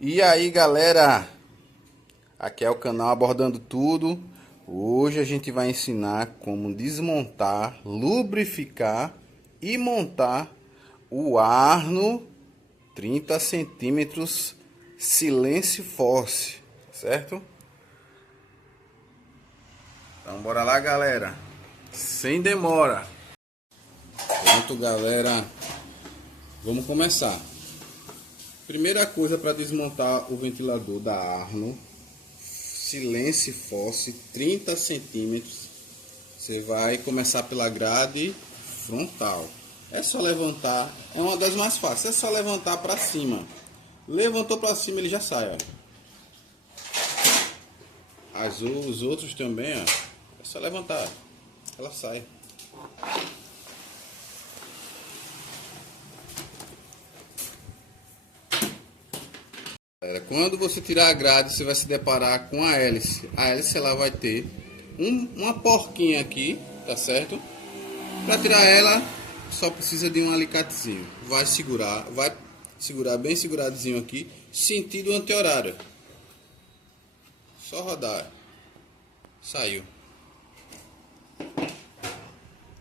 E aí galera, aqui é o canal Abordando Tudo. Hoje a gente vai ensinar como desmontar, lubrificar e montar o Arno 30 centímetros Silence Force, certo? Então bora lá galera, sem demora. Pronto galera, vamos começar. Primeira coisa para desmontar o ventilador da Arno Silence Force 30 centímetros, você vai começar pela grade frontal. É só levantar, é uma das mais fáceis, é só levantar para cima. Levantou para cima ele já sai, ó. Os outros também, ó, é só levantar, ela sai. Quando você tirar a grade, você vai se deparar com a hélice. A hélice ela vai ter uma porquinha aqui, tá certo? Para tirar ela, só precisa de um alicatezinho. Vai segurar bem seguradozinho aqui, sentido anti-horário. Só rodar. Saiu.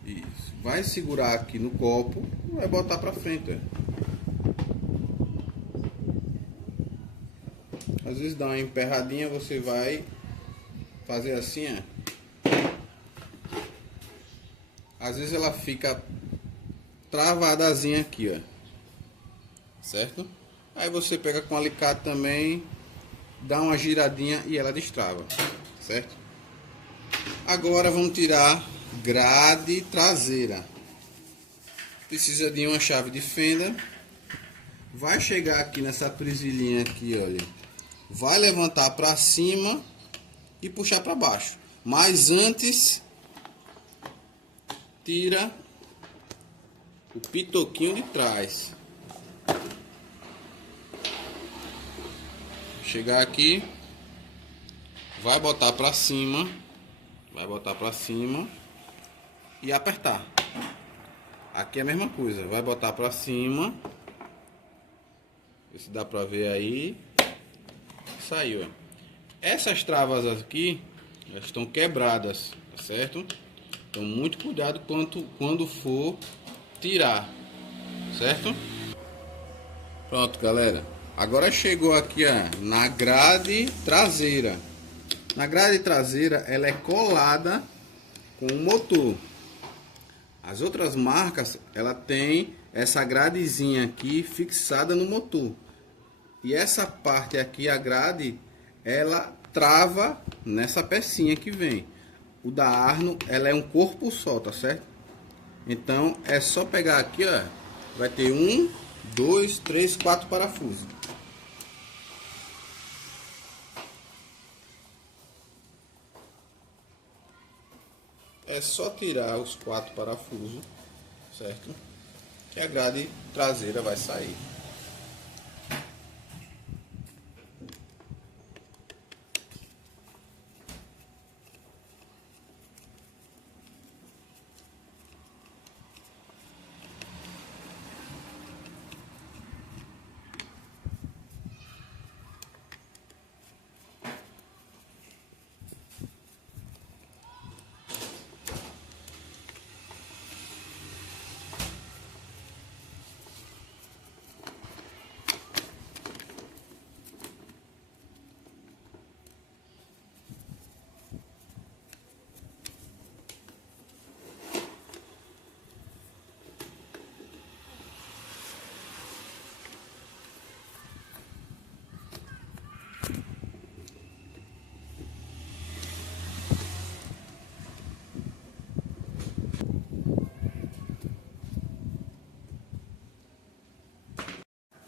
Isso. Vai segurar aqui no copo, vai botar para frente, ó. Às vezes dá uma emperradinha, você vai fazer assim, ó. Às vezes ela fica travadazinha aqui, ó. Certo? Aí você pega com alicate também, dá uma giradinha e ela destrava, certo? Agora vamos tirar grade traseira. Precisa de uma chave de fenda. Vai chegar aqui nessa presilhinha aqui, olha. Vai levantar para cima e puxar para baixo. Mas antes, tira o pitoquinho de trás. Chegar aqui, vai botar para cima, e apertar. Aqui é a mesma coisa, vai botar para cima. Ver se dá para ver aí. Saiu, ó. Essas travas aqui já estão quebradas, tá certo? Então muito cuidado quando for tirar, certo? Pronto galera, agora chegou aqui, ó, na grade traseira. Na grade traseira ela é colada com o motor. As outras marcas ela tem essa gradezinha aqui fixada no motor. E essa parte aqui, a grade, ela trava nessa pecinha que vem. O da Arno, ela é um corpo só, tá certo? Então, é só pegar aqui, ó. Vai ter 1, 2, 3, 4 parafusos. É só tirar os 4 parafusos, certo? Que a grade traseira vai sair.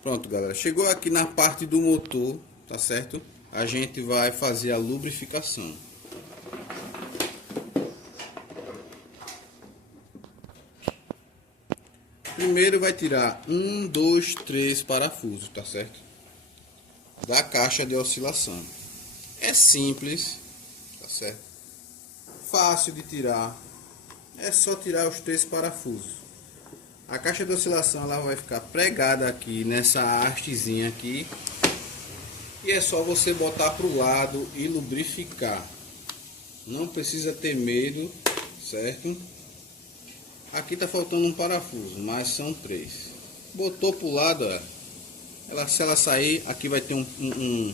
Pronto galera, chegou aqui na parte do motor, tá certo? A gente vai fazer a lubrificação. Primeiro vai tirar 1, 2, 3 parafusos, tá certo? Da caixa de oscilação. É simples, tá certo? Fácil de tirar. É só tirar os 3 parafusos. A caixa de oscilação ela vai ficar pregada aqui nessa hastezinha aqui. E é só você botar para o lado e lubrificar. Não precisa ter medo, certo? Aqui tá faltando um parafuso, mas são 3. Botou para o lado, ó. Se ela sair, aqui vai ter um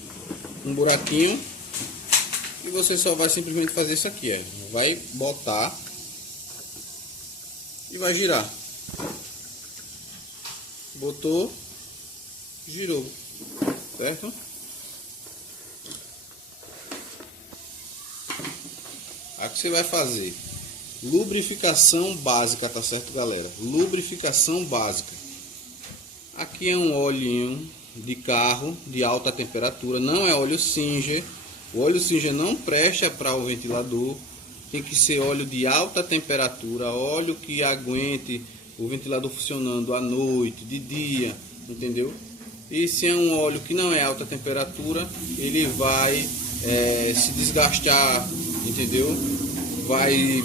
buraquinho. E você só vai simplesmente fazer isso aqui, ó. Vai botar e vai girar. Botou, girou, certo? Aqui você vai fazer lubrificação básica, tá certo, galera? Lubrificação básica. Aqui é um olhinho de carro de alta temperatura, não é óleo Singer. O óleo Singer não presta para o ventilador. Tem que ser óleo de alta temperatura, óleo que aguente o ventilador funcionando à noite, de dia, entendeu? E se é um óleo que não é alta temperatura, ele vai se desgastar, entendeu? Vai...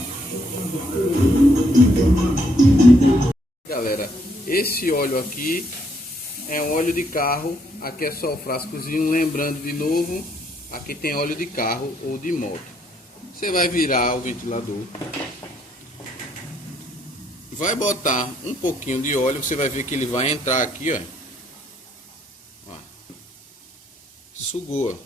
Galera, esse óleo aqui é um óleo de carro. Aqui é só o frascozinho, lembrando de novo, aqui tem óleo de carro ou de moto. Você vai virar o ventilador, vai botar um pouquinho de óleo, você vai ver que ele vai entrar aqui, ó. Sugou.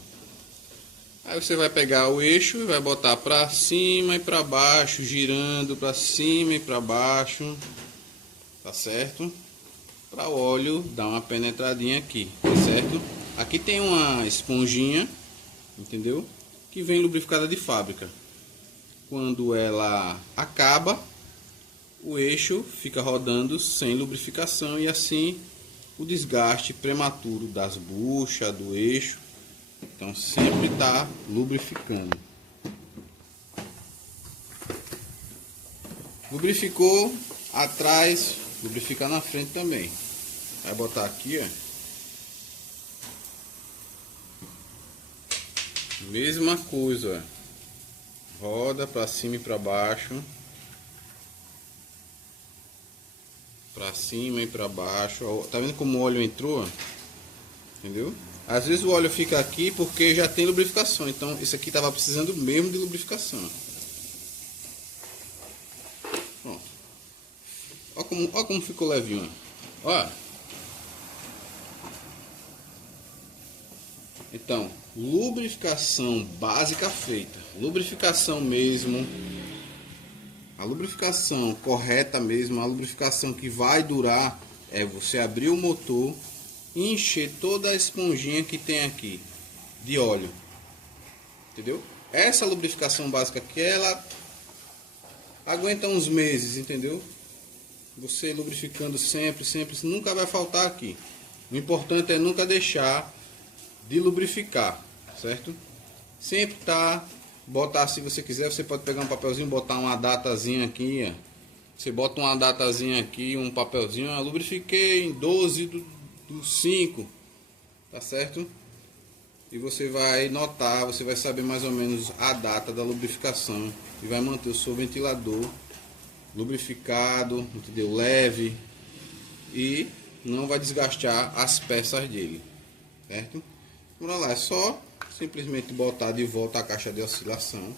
Aí você vai pegar o eixo e vai botar para cima e para baixo, girando para cima e para baixo, tá certo? Para o óleo dar uma penetradinha aqui, tá certo? Aqui tem uma esponjinha, entendeu? Que vem lubrificada de fábrica. Quando ela acaba, o eixo fica rodando sem lubrificação e assim o desgaste prematuro das buchas, do eixo. Então sempre está lubrificando. Lubrificou atrás, lubrificar na frente também. Vai botar aqui, ó. Mesma coisa, ó. Roda para cima e para baixo. Para cima e para baixo. Ó, tá vendo como o óleo entrou? Entendeu? Às vezes o óleo fica aqui porque já tem lubrificação. Então isso aqui tava precisando mesmo de lubrificação. Pronto. Ó como ficou levinho. Ó. Então, lubrificação básica feita. Lubrificação mesmo. A lubrificação correta mesmo, a lubrificação que vai durar, é você abrir o motor e encher toda a esponjinha que tem aqui de óleo. Entendeu? Essa lubrificação básica aqui, ela aguenta uns meses, entendeu? Você lubrificando sempre, nunca vai faltar aqui. O importante é nunca deixar de lubrificar, certo? Sempre tá, botar, se você quiser, você pode pegar um papelzinho, botar uma datazinha aqui, ó. Você bota uma datazinha aqui, um papelzinho, ó, lubrifiquei em 12/5, tá certo? E você vai notar, você vai saber mais ou menos a data da lubrificação e vai manter o seu ventilador lubrificado, entendeu? Leve, e não vai desgastar as peças dele, certo? Vamos lá, é só simplesmente botar de volta a caixa de oscilação.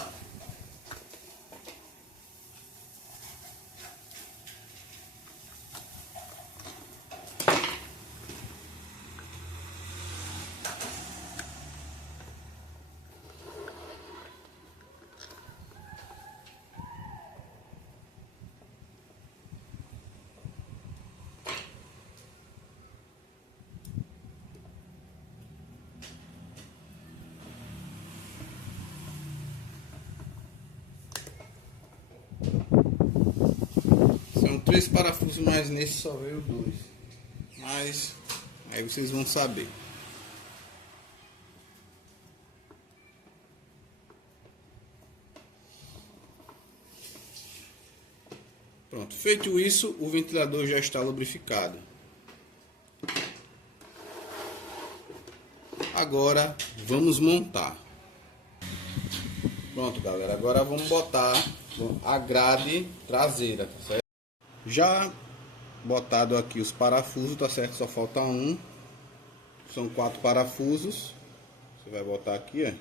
São 3 parafusos, mas nesse só veio 2. Mas aí vocês vão saber. Pronto, feito isso, o ventilador já está lubrificado. Agora vamos montar. Pronto, galera, agora vamos botar a grade traseira, tá certo? Já botado aqui os parafusos, tá certo? Só falta um. São 4 parafusos. Você vai botar aqui, ó,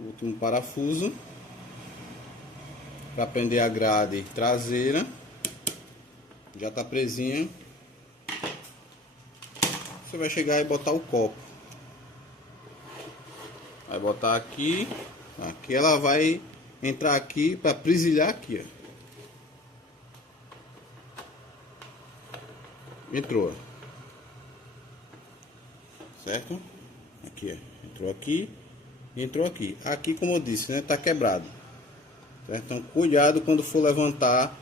o último parafuso para prender a grade traseira. Já tá presinha. Você vai chegar e botar o copo. Vai botar aqui. Aqui ela vai entrar aqui para presilhar aqui, ó. Entrou, certo? Aqui, ó. Entrou aqui, entrou aqui. Aqui, como eu disse, né, tá quebrado, certo? Então cuidado quando for levantar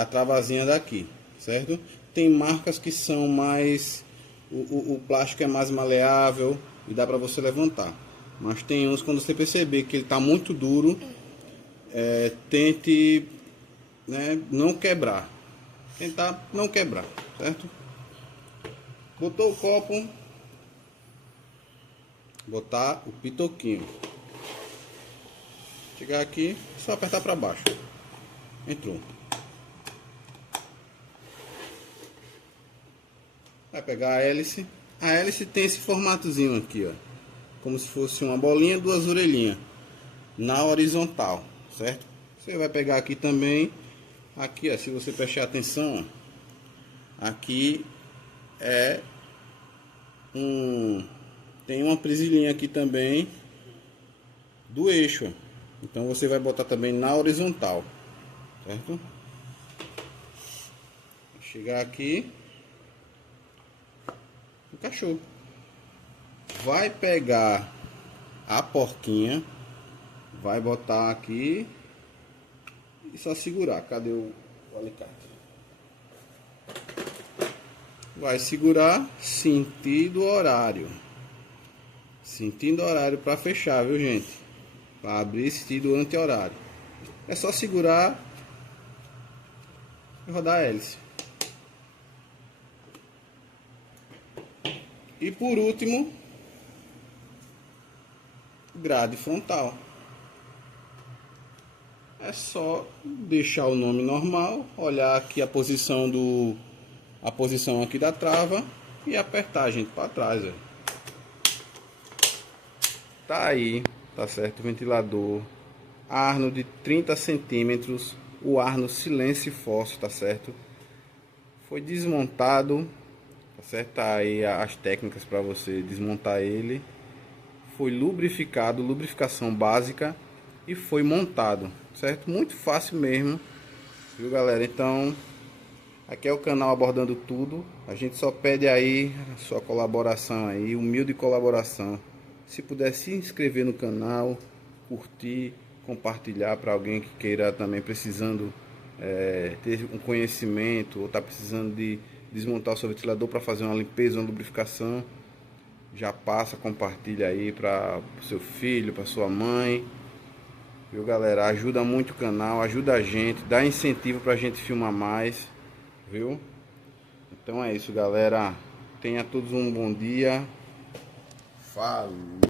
a travazinha daqui, certo? Tem marcas que são mais, o plástico é mais maleável e dá para você levantar, mas tem uns, quando você perceber que ele tá muito duro, tente, né, não quebrar. Tentar não quebrar, certo? Botou o copo, botar o pitoquinho. Chegar aqui, só apertar para baixo. Entrou. Vai pegar a hélice. A hélice tem esse formatozinho aqui, ó, como se fosse uma bolinha, duas orelhinhas na horizontal, certo? Você vai pegar aqui também. Aqui, ó, se você prestar atenção, ó, aqui tem uma presilhinha aqui também do eixo, ó. Então você vai botar também na horizontal, certo? Chegar aqui, encaixou. Vai pegar a porquinha, vai botar aqui e só segurar. Cadê o alicate? Vai segurar sentido horário. Sentido horário para fechar, viu, gente? Para abrir sentido anti-horário. É só segurar e rodar a hélice. E por último, grade frontal. É só deixar o nome normal, olhar aqui a posição aqui da trava e apertar, gente, para trás, ó. Tá aí, tá certo, o ventilador Arno de 30 centímetros, o Arno Silence Force, tá certo? Foi desmontado, tá certo? Tá aí as técnicas para você desmontar ele. Foi lubrificado, lubrificação básica, e foi montado, certo? Muito fácil mesmo, viu, galera? Então, aqui é o canal Abordando Tudo. A gente só pede aí a sua colaboração aí, humilde colaboração. Se puder se inscrever no canal, curtir, compartilhar para alguém que queira também precisando ter um conhecimento, ou tá precisando de desmontar o seu ventilador para fazer uma limpeza, uma lubrificação. Já passa, compartilha aí para o seu filho, para sua mãe. Viu, galera? Ajuda muito o canal, ajuda a gente, dá incentivo pra gente filmar mais, viu? Então é isso, galera. Tenha todos um bom dia. Falou!